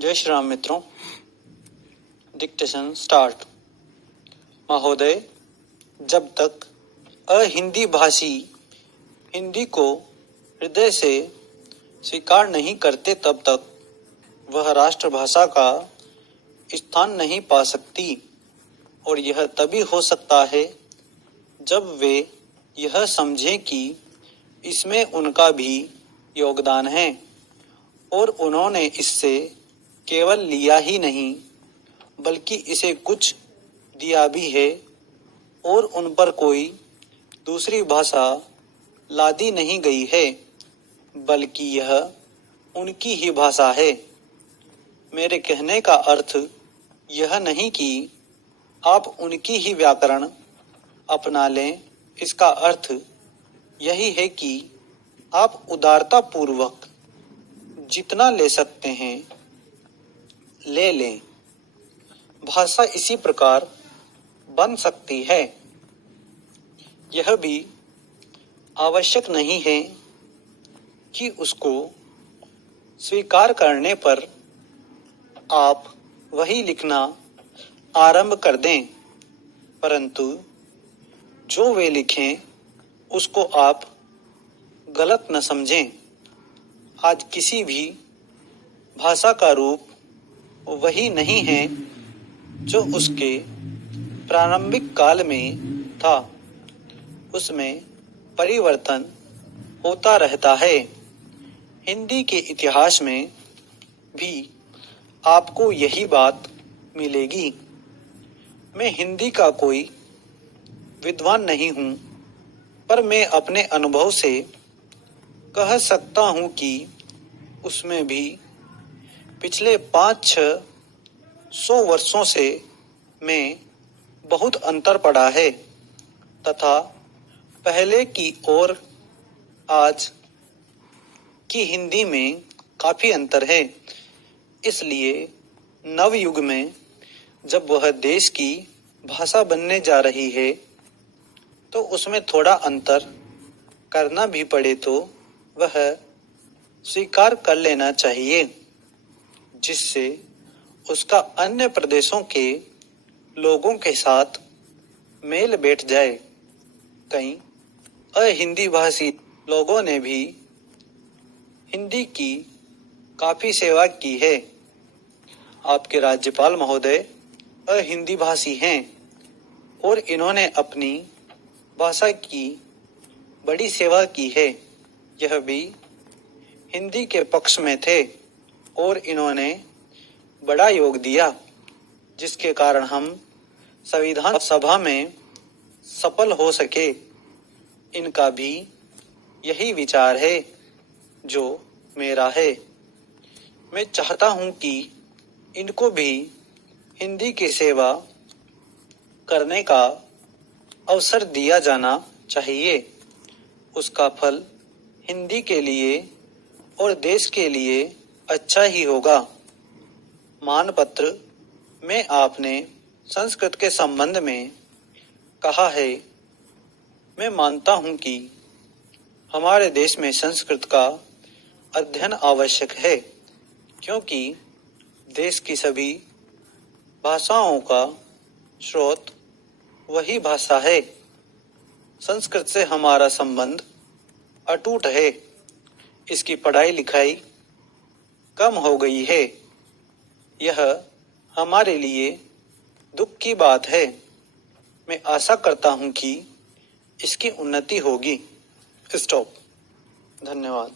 जय श्री राम मित्रों। Dictation start. महोदय, जब तक अहिंदी भाषी हिंदी को हृदय से स्वीकार नहीं करते तब तक वह राष्ट्रभाषा का स्थान नहीं पा सकती, और यह तभी हो सकता है जब वे यह समझें कि इसमें उनका भी योगदान है और उन्होंने इससे केवल लिया ही नहीं बल्कि इसे कुछ दिया भी है, और उन पर कोई दूसरी भाषा लादी नहीं गई है बल्कि यह उनकी ही भाषा है। मेरे कहने का अर्थ यह नहीं कि आप उनकी ही व्याकरण अपना लें। इसका अर्थ यही है कि आप उदारता पूर्वक जितना ले सकते हैं ले लें। भाषा इसी प्रकार बन सकती है। यह भी आवश्यक नहीं है कि उसको स्वीकार करने पर आप वही लिखना आरंभ कर दें, परंतु जो वे लिखें उसको आप गलत न समझें। आज किसी भी भाषा का रूप वही नहीं है जो उसके प्रारंभिक काल में था। उसमें परिवर्तन होता रहता है। हिंदी के इतिहास में भी आपको यही बात मिलेगी। मैं हिंदी का कोई विद्वान नहीं हूँ, पर मैं अपने अनुभव से कह सकता हूँ कि उसमें भी पिछले 500-600 वर्षों से में बहुत अंतर पड़ा है तथा पहले की और आज की हिंदी में काफी अंतर है। इसलिए नवयुग में जब वह देश की भाषा बनने जा रही है तो उसमें थोड़ा अंतर करना भी पड़े तो वह स्वीकार कर लेना चाहिए, जिससे उसका अन्य प्रदेशों के लोगों के साथ मेल बैठ जाए। कई अहिंदी भाषी लोगों ने भी हिंदी की काफी सेवा की है। आपके राज्यपाल महोदय अहिंदी भाषी हैं और इन्होंने अपनी भाषा की बड़ी सेवा की है। यह भी हिंदी के पक्ष में थे और इन्होंने बड़ा योग दिया, जिसके कारण हम संविधान सभा में सफल हो सके। इनका भी यही विचार है जो मेरा है। मैं चाहता हूं कि इनको भी हिंदी की सेवा करने का अवसर दिया जाना चाहिए। उसका फल हिंदी के लिए और देश के लिए अच्छा ही होगा। मानपत्र में आपने संस्कृत के संबंध में कहा है। मैं मानता हूं कि हमारे देश में संस्कृत का अध्ययन आवश्यक है, क्योंकि देश की सभी भाषाओं का स्रोत वही भाषा है। संस्कृत से हमारा संबंध अटूट है। इसकी पढ़ाई लिखाई कम हो गई है। यह हमारे लिए दुख की बात है। मैं आशा करता हूं कि इसकी उन्नति होगी। स्टॉप। धन्यवाद।